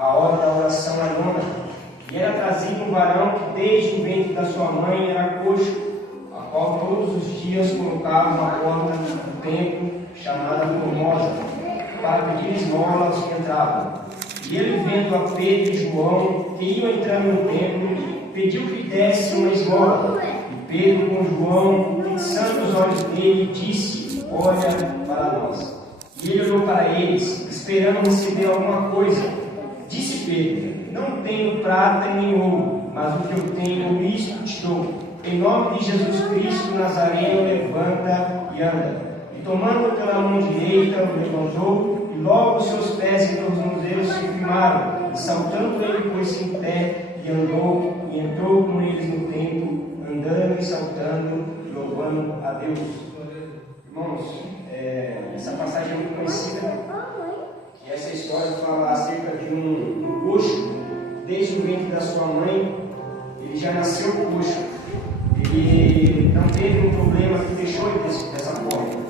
a hora da oração é nona, e era trazido um varão que desde o ventre da sua mãe era coxo, a qual todos os dias colocavam à porta do templo, chamada Formosa, para pedir esmola aos que entravam. E ele, vendo a Pedro e João, que iam entrando no templo, pediu que desse uma esmola. E Pedro, com João, fixando os olhos dele, disse: olha para nós. E ele olhou para eles, esperando receber alguma coisa. Disse Pedro: não tenho prata nem ouro, mas o que eu tenho, isto te dou. Em nome de Jesus Cristo Nazareno, levanta e anda. E tomando pela mão direita, o levantou, e logo seus pés e tornozelos se firmaram. E saltando ele pôs-se em pé, e andou, e entrou com eles no templo, andando e saltando, louvando a Deus. Irmãos, essa passagem é muito conhecida. E essa história fala acerca de um coxo, desde o ventre da sua mãe, ele já nasceu coxo. Ele não teve um problema que deixou ele dessa forma.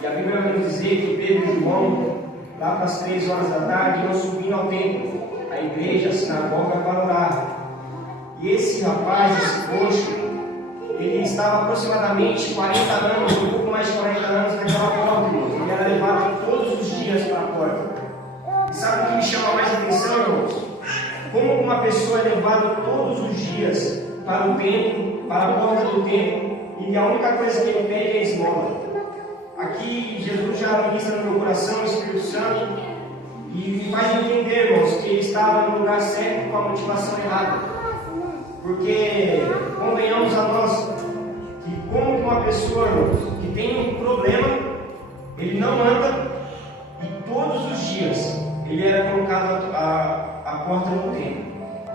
E a Bíblia vai nos dizer que Pedro e João, lá para as 3 horas da tarde, iam subindo ao templo, a igreja, a sinagoga, para orar. E esse rapaz, esse coxo, ele estava aproximadamente 40 anos, um pouco mais de 40 anos naquela porta, irmãos. Ele era levado todos os dias para a porta. E sabe o que me chama mais atenção, irmãos? Como uma pessoa é levada todos os dias para o templo, para a porta do templo, e a única coisa que ele pede é esmola. Aqui Jesus já ministra no meu coração o Espírito Santo e me faz entender, irmãos, que ele estava no lugar certo com a motivação errada. Porque convenhamos a nós que como uma pessoa, irmãos, que tem um problema, ele não anda, e todos os dias ele era colocado à porta do templo.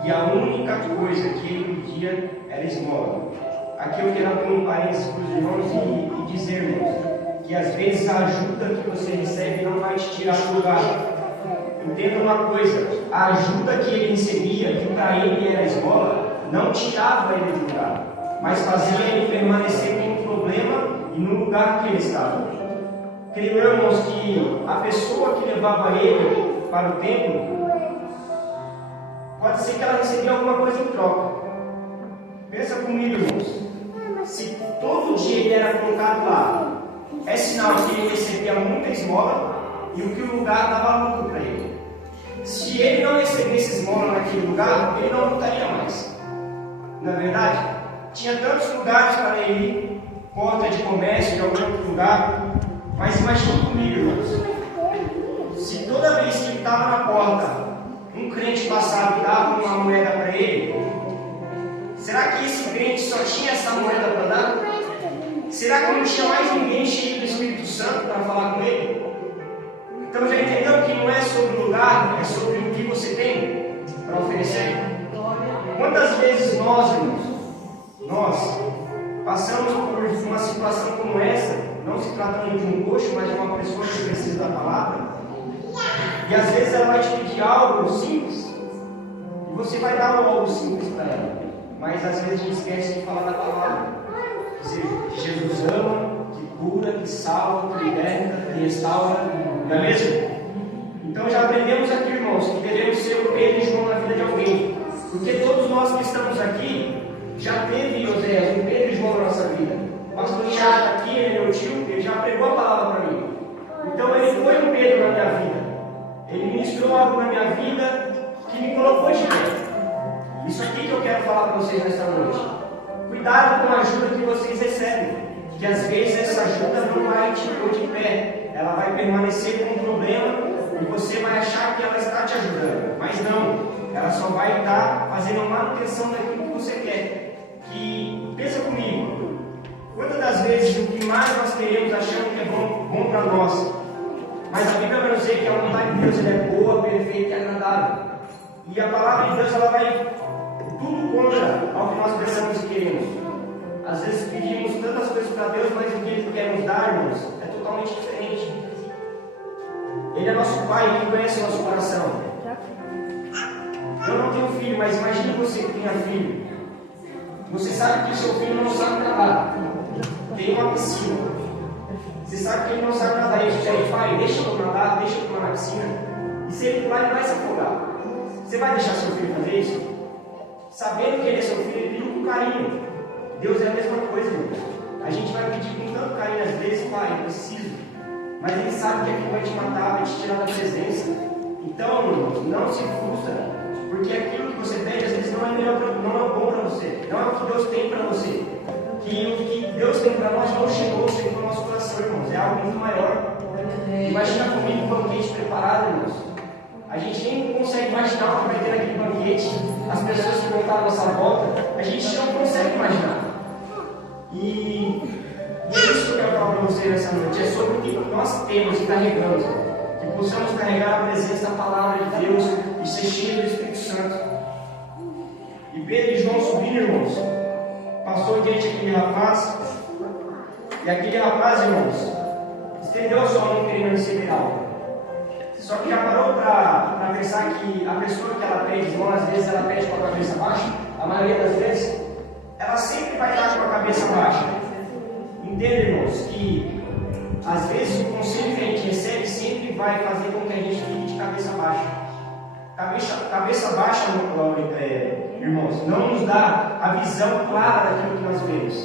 E a única coisa que ele pedia era esmola. Aqui eu quero abrir um parênteses para os irmãos e dizer, irmãos, que às vezes a ajuda que você recebe não vai te tirar do lugar. Entenda uma coisa: a ajuda que ele recebia, que para ele era esmola, não tirava ele do lugar, mas fazia ele permanecer com um problema e no lugar que ele estava. Creio, irmãos, que a pessoa que levava ele para o templo, pode ser que ela recebia alguma coisa em troca. Pensa comigo, irmãos. Se todo dia ele era colocado lá, é sinal que ele recebia muita esmola e o que o lugar dava lucro para ele. Se ele não recebesse esmola naquele lugar, ele não lutaria mais. Não é verdade? Tinha tantos lugares para ele ir, porta de comércio de algum outro lugar, mas imagine comigo, irmãos. Se toda vez que ele estava na porta, um crente passava e dava uma moeda para ele, será que esse crente só tinha essa moeda para dar? Será que não tinha mais ninguém cheio do Espírito Santo para falar com ele? Então já entendeu que não é sobre o lugar, é sobre o que você tem para oferecer? Quantas vezes nós, irmãos, nós passamos por uma situação como essa, não se tratando de um coxo, mas de uma pessoa que precisa da palavra, e às vezes ela vai te pedir algo simples, e você vai dar algo simples para ela, mas às vezes a gente esquece de falar da palavra. Que Jesus ama, que cura, que salva, que liberta, que restaura, não é mesmo? Então já aprendemos aqui, irmãos, que devemos ser o Pedro e João na vida de alguém, porque todos nós que estamos aqui já teve, Oséias, um Pedro e João na nossa vida. O pastor Tiago está aqui, ele é meu tio, ele já pregou a palavra para mim. Então ele foi um Pedro na minha vida, ele ministrou algo na minha vida que me colocou de pé. Isso aqui que eu quero falar para vocês nesta noite. Cuidado com a ajuda que vocês recebem, que às vezes essa ajuda não vai te pôr de pé, ela vai permanecer com um problema e você vai achar que ela está te ajudando, mas não, ela só vai estar fazendo a manutenção daquilo que você quer. Que, pensa comigo, quantas das vezes o que mais nós queremos achamos que é bom para nós, mas a Bíblia vai dizer que a vontade de Deus ela é boa, perfeita e agradável, e a palavra de Deus ela vai tudo contra ao que nós pensamos e queremos. Às vezes pedimos tantas coisas para Deus, mas o que Ele quer nos dar, irmãos, é totalmente diferente. Ele é nosso Pai, Ele conhece o nosso coração. Eu não tenho filho, mas imagine você que tenha filho. Você sabe que o seu filho não sabe nadar. Tem uma piscina. Você sabe que ele não sabe nadar. E a gente diz: pai, deixa eu nadar, deixa eu pular na piscina. E se ele pular, ele vai se afogar. Você vai deixar seu filho fazer isso? Sabendo que ele é seu filho, ele pediu com carinho. Deus é a mesma coisa, irmão. A gente vai pedir com tanto carinho às vezes, pai, eu preciso. Mas ele sabe que aquilo vai te matar, vai te tirar da presença. Então, irmão, não se frustra. Porque aquilo que você pede, às vezes, não é melhor, não é bom para você. Não é o que Deus tem para você. Que o que Deus tem para nós não chegou no nosso coração, irmãos. É algo muito maior. Imagina comigo um banquete preparado, irmãos. A gente nem consegue imaginar o que vai ter naquele banquete. As pessoas que vão estar à nossa volta, a gente não consegue imaginar. E é isso que eu quero falar para você nessa noite. É sobre o que nós temos e carregamos. Que possamos carregar a presença da palavra de Deus e ser cheios do Espírito Santo. E Pedro e João subiram, irmãos. Passou diante daquele rapaz. E aquele rapaz, irmãos, estendeu a sua mão querendo receber algo. Só que já parou para pensar que a pessoa que ela pede esmola, às vezes ela pede com a cabeça baixa. A maioria das vezes, ela sempre vai estar com a cabeça baixa. Entende, irmãos, que às vezes o conselho que a gente recebe sempre vai fazer com que a gente fique de cabeça baixa. Cabeça baixa, irmãos, não nos dá a visão clara daquilo que nós vemos.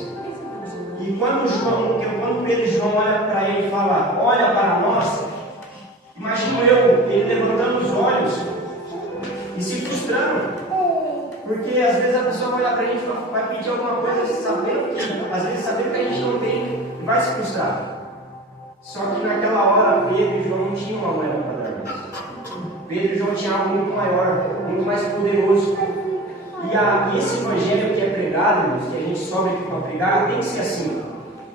E quando Pedro e João olham para ele e falam, olha para nós, imagino ele levantando os olhos e se frustrando. Porque às vezes a pessoa vai olhar para a gente e vai pedir alguma coisa sabendo que a gente não tem e vai se frustrar. Só que naquela hora Pedro e João não tinham uma moeda para dar. Pedro e João tinham algo muito maior, muito mais poderoso. E esse evangelho que é pregado, irmãos, que a gente sobe aqui para pregar, tem que ser assim.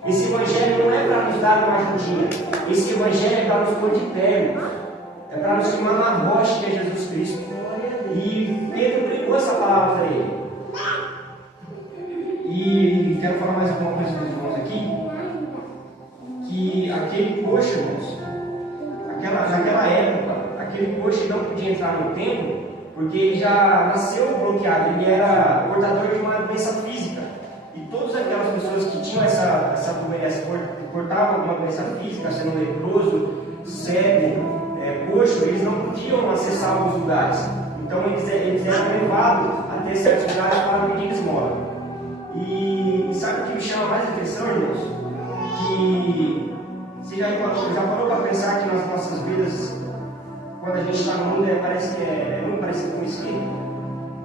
Esse evangelho não é para nos dar uma ajudinha. Esse evangelho é para nos pôr de pé, irmãos. É para nos firmar na rocha que é Jesus Cristo. E Pedro pregou essa palavra para ele. E quero falar mais alguma coisa para os irmãos aqui. Que aquele coxo, irmãos, naquela época, aquele coxo não podia entrar no templo, porque ele já nasceu bloqueado, ele era portador de uma doença física. E todas aquelas pessoas que tinham essa doença, portavam alguma doença física, sendo leproso, cego, coxo, eles não podiam acessar alguns lugares. Então eles eram levados até certos lugares para pedir esmola. E sabe o que me chama mais atenção, irmãos? Que você já parou para pensar que nas nossas vidas, quando a gente está no mundo, parece que é muito parecido com isso aqui?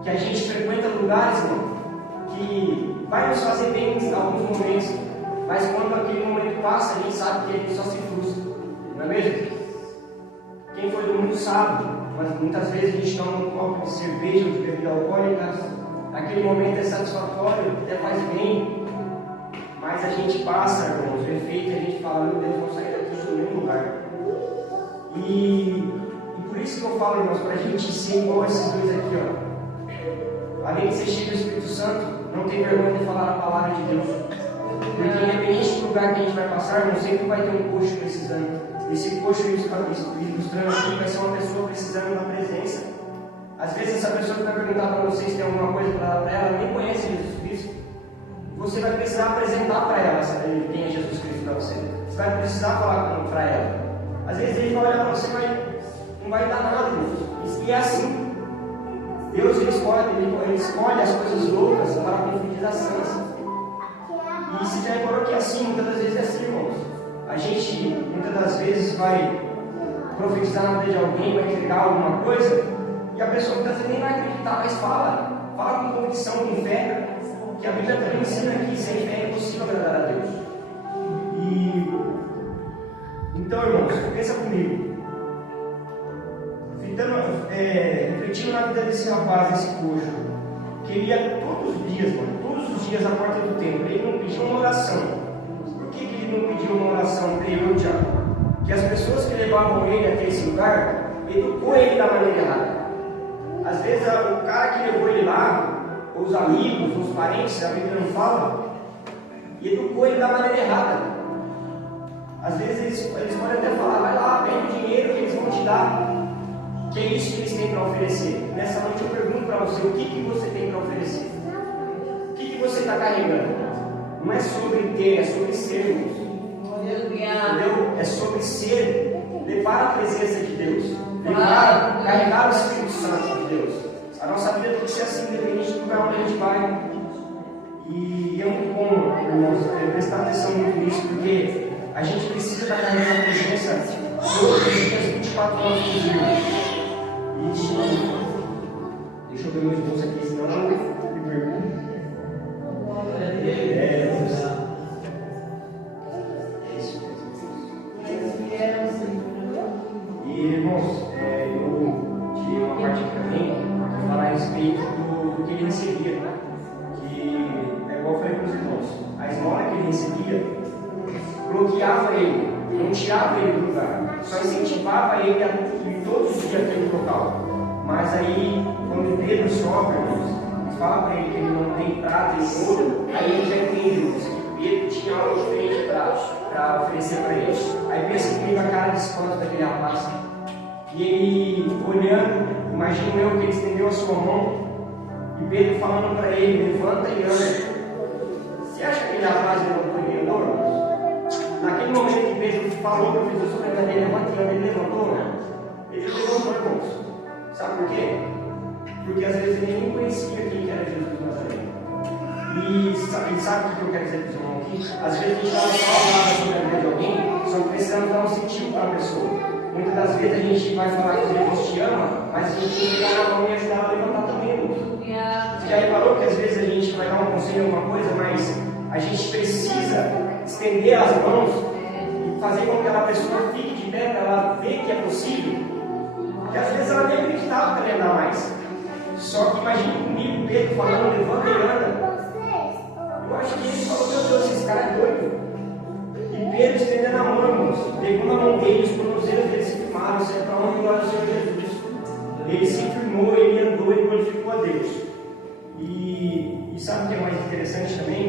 Que a gente frequenta lugares, irmão, que vai nos fazer bem em alguns momentos, mas quando aquele momento passa, a gente sabe que a gente só se frustra, não é mesmo? Quem foi do mundo sabe, mas muitas vezes a gente toma um copo de cerveja ou de bebida alcoólica, naquele momento é satisfatório, até faz bem, mas a gente passa, irmãos, o efeito, a gente fala, meu Deus, vamos sair daqui do mesmo lugar. E por isso que eu falo, irmãos, para a gente ser igual esses dois aqui, ó. Além de ser cheio do Espírito Santo, não tem vergonha de falar a palavra de Deus. Porque independente do lugar que a gente vai passar, irmão, sempre vai ter um coxo precisando. Esse coxo ilustrando aqui vai ser uma pessoa precisando da presença. Às vezes essa pessoa que vai perguntar para vocês se tem alguma coisa para dar para ela, nem conhece Jesus Cristo. Você vai precisar apresentar para ela quem é Jesus Cristo para você. Você vai precisar falar para ela. Às vezes ele vai olhar para você e não vai dar nada, irmãos. E é assim. Deus ele escolhe as coisas loucas para confundir as sãs. E se já reparou que é assim, muitas das vezes é assim, irmãos. A gente muitas das vezes vai profetizar na vida de alguém, vai entregar alguma coisa, e a pessoa muitas vezes nem vai acreditar, mas fala com convicção, com fé, que a Bíblia também ensina que sem fé é impossível agradar a Deus. Então, irmãos, pensa comigo. Refletindo na vida desse rapaz, desse coxo, que ele ia todos os dias à porta do templo, ele não pedia uma oração. Por que ele não pediu uma oração para ele, Tiago? Que as pessoas que levavam ele até esse lugar, educou ele da maneira errada. Às vezes o cara que levou ele lá, os amigos, os parentes, a Bíblia não fala, educou ele da maneira errada. Às vezes eles podem até falar, vai lá, pega o dinheiro que eles vão te dar. Que é isso que eles têm para oferecer. Nessa noite eu pergunto para você, o que você tem para oferecer? O que você está carregando? Não é sobre ter, é sobre ser, irmãos. Entendeu? É sobre ser, levar a presença de Deus, carregar o Espírito Santo de Deus. A nossa vida tem que ser assim, independente do lugar onde a gente vai. E é muito bom, irmãos, prestar atenção muito nisso, porque a gente precisa estar carregando a presença todos os dias, 24 horas por dia. Deixa eu ver meus bolsos aqui, senão eu me pergunto. E, irmãos, eu tive uma parte também para falar a respeito do que ele recebia. Que, é igual eu falei para os irmãos, a esmola que ele recebia bloqueava ele, não tirava ele do lugar, só incentivava ele a ir todos os dias aquele local. Mas aí, quando Pedro sofre, irmãos, fala para ele que ele não tem prata e ouro, aí ele já entende que Pedro tinha algo diferente para oferecer para ele. Aí pensa comigo a cara de espanto daquele rapaz. E ele, olhando, imagino eu que ele estendeu a sua mão, e Pedro falando para ele, levanta e anda. Você acha que aquele rapaz levantou e andou, irmãos? Naquele momento que Pedro falou para Jesus sobre a dele, levanta e anda, ele levantou, né? Ele levantou, irmãos. Sabe por quê? Porque às vezes ele nem conhecia quem era Jesus de Nazaré. E sabe o que eu quero dizer para os irmãos aqui? Às vezes a gente está só falando sobre a vida de alguém, só que precisamos dar um sentido para a pessoa. Muitas das vezes a gente vai falar que Jesus te ama, mas a gente tem que pegar a mão e ajudar ela a levantar também, irmãos. Você já reparou que às vezes a gente vai dar um conselho em alguma coisa, mas a gente precisa estender as mãos e fazer com que aquela pessoa fique de pé para ela ver que é possível? Porque às vezes ela nem acreditava para ele andar mais. Só que imagine comigo, Pedro falando, levanta e anda. Eu acho que ele falou, meu Deus, esse cara é doido. E Pedro estendendo a mão, irmãos, pegou na mão dele, os tornozelos dele se firmaram, você para onde glória ao Senhor Jesus. Ele se firmou, ele andou e glorificou a Deus. E sabe o que é mais interessante também?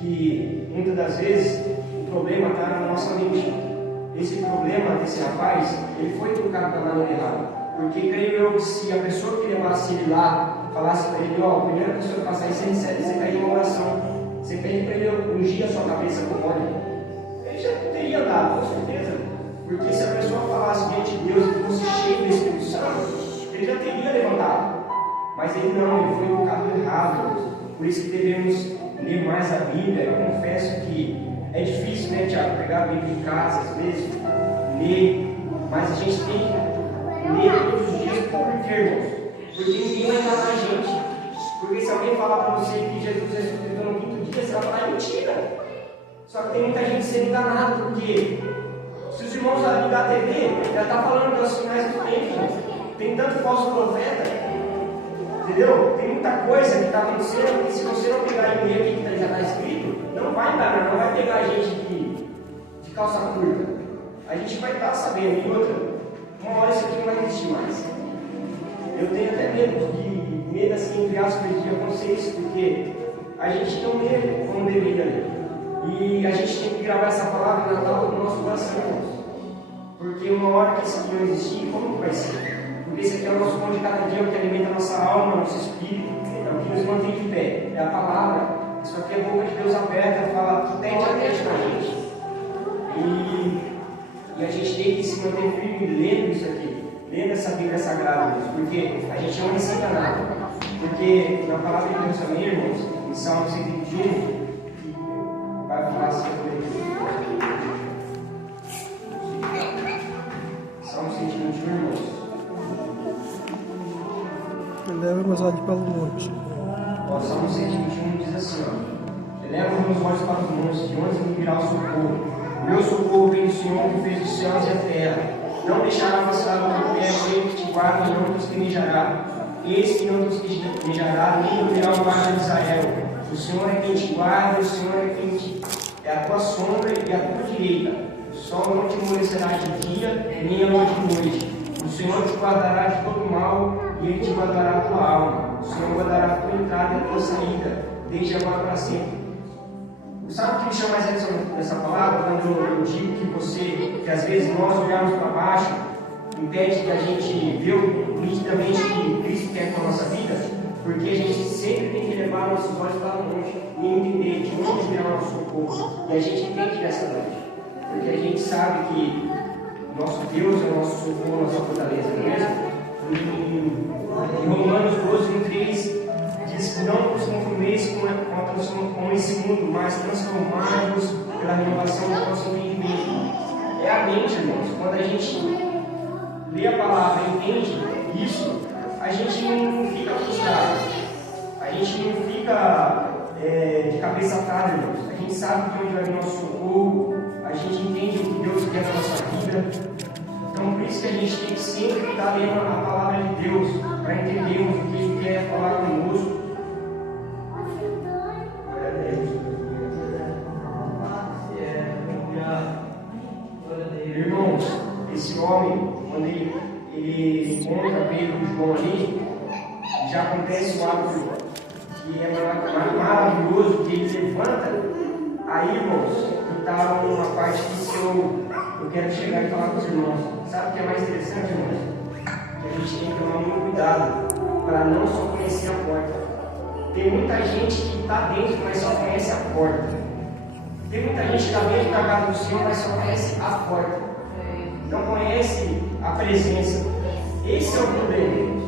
Que muitas das vezes o problema está na nossa mente. Esse problema desse rapaz, ele foi colocado para nada errado. Porque creio eu que se a pessoa que levasse ele lá, falasse para ele, ó, a primeira pessoa que passar isso, você cair em uma oração, você pede para ele ungir a sua cabeça com óleo, ele já teria andado, com certeza. Porque se a pessoa falasse diante de Deus e fosse cheio do Espírito Santo, ele já teria levantado. Mas ele não, ele foi colocado errado. Por isso que devemos ler mais a Bíblia. Eu confesso que é difícil, né, Tiago, pegar a Bíblia em casa, às vezes, ler, mas a gente tem que ler todos os dias. Por quê, irmãos? Porque ninguém vai enganar a gente. Porque se alguém falar para você que Jesus ressuscitou no quinto dia, você vai falar, é mentira. Só que tem muita gente sendo enganada, porque se os irmãos da TV já estão falando dos finais do tempo, tem tanto falso profeta, entendeu? Tem muita coisa que está acontecendo, que se você não pegar e ler o que já está escrito, não vai enganar, não vai pegar a gente de calça curta. A gente vai estar sabendo. E outra, uma hora isso aqui não vai existir mais. Eu tenho até medo assim, entre aspas, de acontecer isso, porque a gente não lê como deveria ler. E a gente tem que gravar essa palavra natal no nosso coração, irmãos. Porque uma hora que isso aqui não existir, como que vai ser? Porque esse aqui é o nosso pão de cada dia, é o que alimenta a nossa alma, nosso espírito, é o que nos mantém de pé, é a palavra. Isso aqui é a boca de Deus aberta, fala tete a tete com a gente. E a gente tem que se manter firme lendo isso aqui, lendo essa Bíblia Sagrada, porque a gente não é enganado. Porque na palavra de Deus também, irmãos, em Salmo 121, vai falar assim, Salmo 121, irmãos. Eleva meus olhos para o monte. O Salmo 121 diz assim, ó: eleva os meus olhos para os montes, de onde me virá o socorro? O meu socorro vem do Senhor que fez os céus e a terra. Não deixará afastado o teu pé, aquele que te guarda e não te esquenejará. Eis que não te esquenejará, nem virá o guarda de Israel. O Senhor é quem te guarda, o Senhor é quem te... é a tua sombra e a tua direita. O sol não te amolecerá de dia, nem a noite de noite. O Senhor te guardará de todo mal, e Ele te guardará a tua alma. O Senhor guardará a tua entrada e a tua saída, desde agora para sempre. Sabe o que me chama mais atenção nessa palavra? Quando eu digo que às vezes nós olharmos para baixo, impede que a gente ver nitidamente o que Cristo quer com a nossa vida, porque a gente sempre tem que levar nossos olhos para longe e entender de onde virá o nosso socorro. E a gente entende dessa noite, porque a gente sabe que nosso Deus é o nosso socorro, a nossa fortaleza, não é mesmo? Em Romanos como esse mundo, mas transformados pela renovação do nosso entendimento. É a mente, irmãos. Quando a gente lê a palavra e entende isso, a gente não fica frustrado, a gente não fica de cabeça atrás, irmãos. A gente sabe de onde vai vir nosso socorro, a gente entende o que Deus quer na nossa vida. Então, por isso que a gente tem que sempre estar lendo a palavra de Deus, para entendermos o que Ele quer falar conosco. Irmãos, esse homem, quando ele encontra Pedro e João ali, já acontece o ato que é maravilhoso, que ele levanta. Aí, irmãos, está uma parte que eu quero chegar e falar com os irmãos. Sabe o que é mais interessante, irmãos? Que a gente tem que tomar muito cuidado para não só conhecer a porta. Tem muita gente que está dentro, mas só conhece a porta. Tem muita gente que está dentro da casa do Senhor, mas só conhece a porta. Não conhece a presença. Esse é o problema.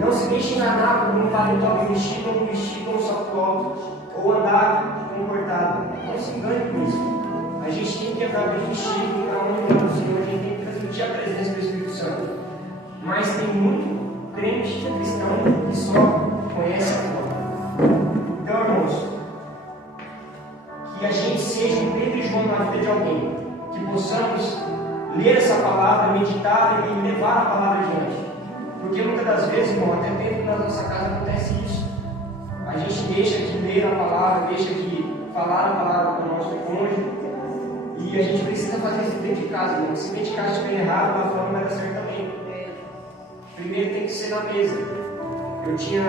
Não se deixe enganar por um paletó vestido ou um vestido ou um salto alto, ou andar comportado. Não se engane com isso. A gente tem que andar bem vestido para onde vai o Senhor, a gente tem que transmitir a presença do Espírito Santo. Mas tem muito crente cristão que só conhece a porta. Então, irmãos, que a gente seja um Pedro e João na vida de alguém, que possamos ler essa palavra, meditar e levar a palavra adiante. Porque muitas das vezes, irmão, até dentro da nossa casa acontece isso. A gente deixa de ler a palavra, deixa de falar a palavra com o nosso cônjuge, e a gente precisa fazer isso dentro de casa, irmão. Se dentro de casa estiver errado, lá fora não vai dar certo também. Primeiro tem que ser na mesa. Eu tinha,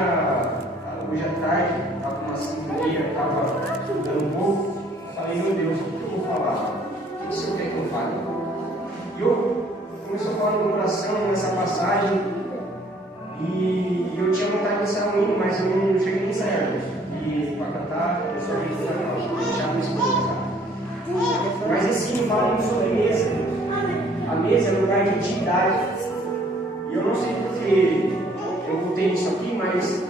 hoje à tarde, estava com uma 5h30, estava estudando um pouco. Falei, meu Deus, o que eu vou falar? O que o Senhor quer que eu fale? E eu comecei a falar no coração nessa passagem, e eu tinha vontade de ensaiar um hino, mas eu não cheguei a ensaiar. E para cantar, eu só vi que não deixava o esposo cantar. Mas esse hino fala muito sobre mesa. A mesa é um lugar de intimidade. E eu não sei porque eu voltei nisso aqui, mas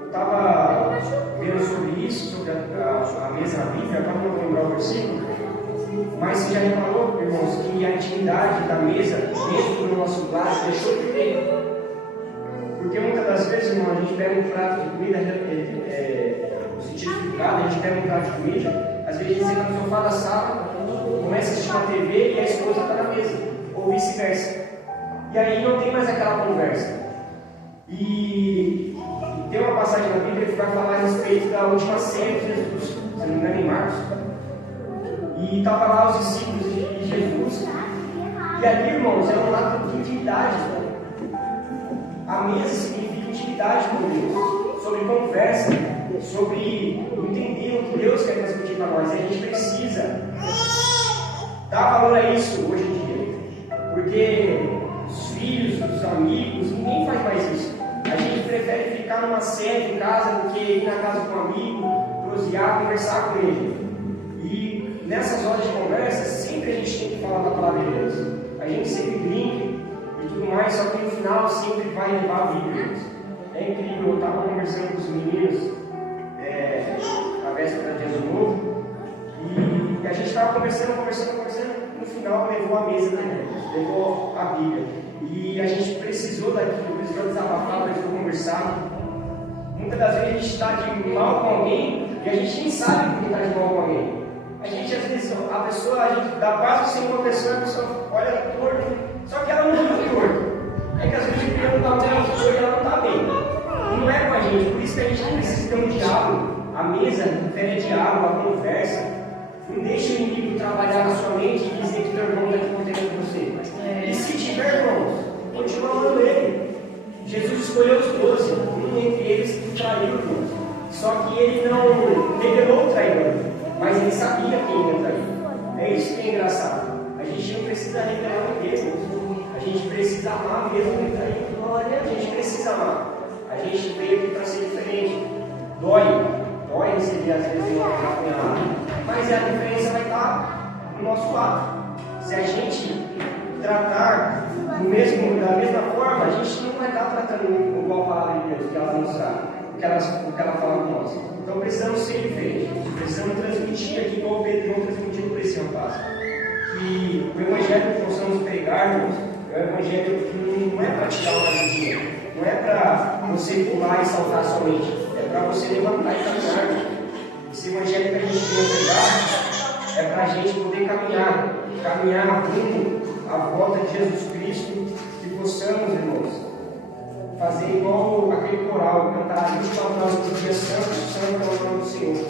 eu estava vendo sobre isso, sobre a mesa na Bíblia, agora não vou lembrar o versículo. Mas você já reparou, irmãos, que a intimidade da mesa dentro do nosso lar deixou de ter. Porque muitas das vezes, irmão, a gente pega um prato de comida, no sentido figurado, a gente pega um prato de comida, às vezes a gente senta no sofá da sala, começa a assistir uma TV e a esposa está na mesa, ou vice-versa. E aí não tem mais aquela conversa. E tem uma passagem na Bíblia que vai falar a respeito da última ceia de Jesus, se não me engano, em Marcos. E estava lá os discípulos de Jesus. E ali, irmãos, é um ato de intimidade. A mesa significa intimidade com Deus, sobre conversa, sobre entender o que Deus quer transmitir para nós. E a gente precisa dar valor a isso hoje em dia. Porque os filhos, os amigos, ninguém faz mais isso. A gente prefere ficar numa sede em casa do que ir na casa com um amigo, prosear, conversar com ele. E nessas horas de conversa, sempre a gente tem que falar da palavra de Deus. A gente sempre brinca e tudo mais, só que no final sempre vai levar a Bíblia. É incrível, eu estava conversando com os meninos na véspera de Ano Novo, e a gente estava conversando, no final levou a mesa também, levou a Bíblia. E a gente precisou daquilo, precisou desabafar, precisou conversar. Muitas das vezes a gente está de mal com alguém e a gente nem sabe porque está de mal com alguém. A gente, às vezes, a gente dá paz ao Senhor, a pessoa olha torto, só que ela não está torto. É que às vezes a gente pergunta para uma pessoa e ela não está bem. E não é com a gente, por isso que a gente precisa ter um diálogo. A mesa refere diálogo, a conversa. Não deixe o inimigo trabalhar na sua mente e dizer que teu irmão está contente com você. E se tiver, irmãos, continua amando ele. Jesus escolheu os 12, um entre eles que traiu, irmãos. Só que ele não revelou o traidor, mas ele sabia quem ia trair. É isso que é engraçado. A gente não precisa revelar o mesmo. A gente precisa amar mesmo quem trair. A gente precisa amar. A gente veio aqui para ser diferente. Dói receber às vezes uma apunhalada, mas a diferença vai estar no nosso lado. Se a gente tratar da mesma forma, a gente não vai estar tratando igual a palavra de Deus que ela nos dá. que ela fala com nós. Então precisamos ser diferentes, precisamos transmitir aqui, igual o Pedro transmitindo para esse rapaz. Que o evangelho que possamos pregar, irmãos, é um evangelho que não é para tirar uma vidinha, não é para você pular e saltar somente, é para você levantar e caminhar. Esse evangelho que a gente veio pregar é para a gente poder caminhar rumo à volta de Jesus Cristo, que possamos, irmãos, fazer igual aquele coral, cantar 24 horas por dia, santo, santo é o nome do Senhor.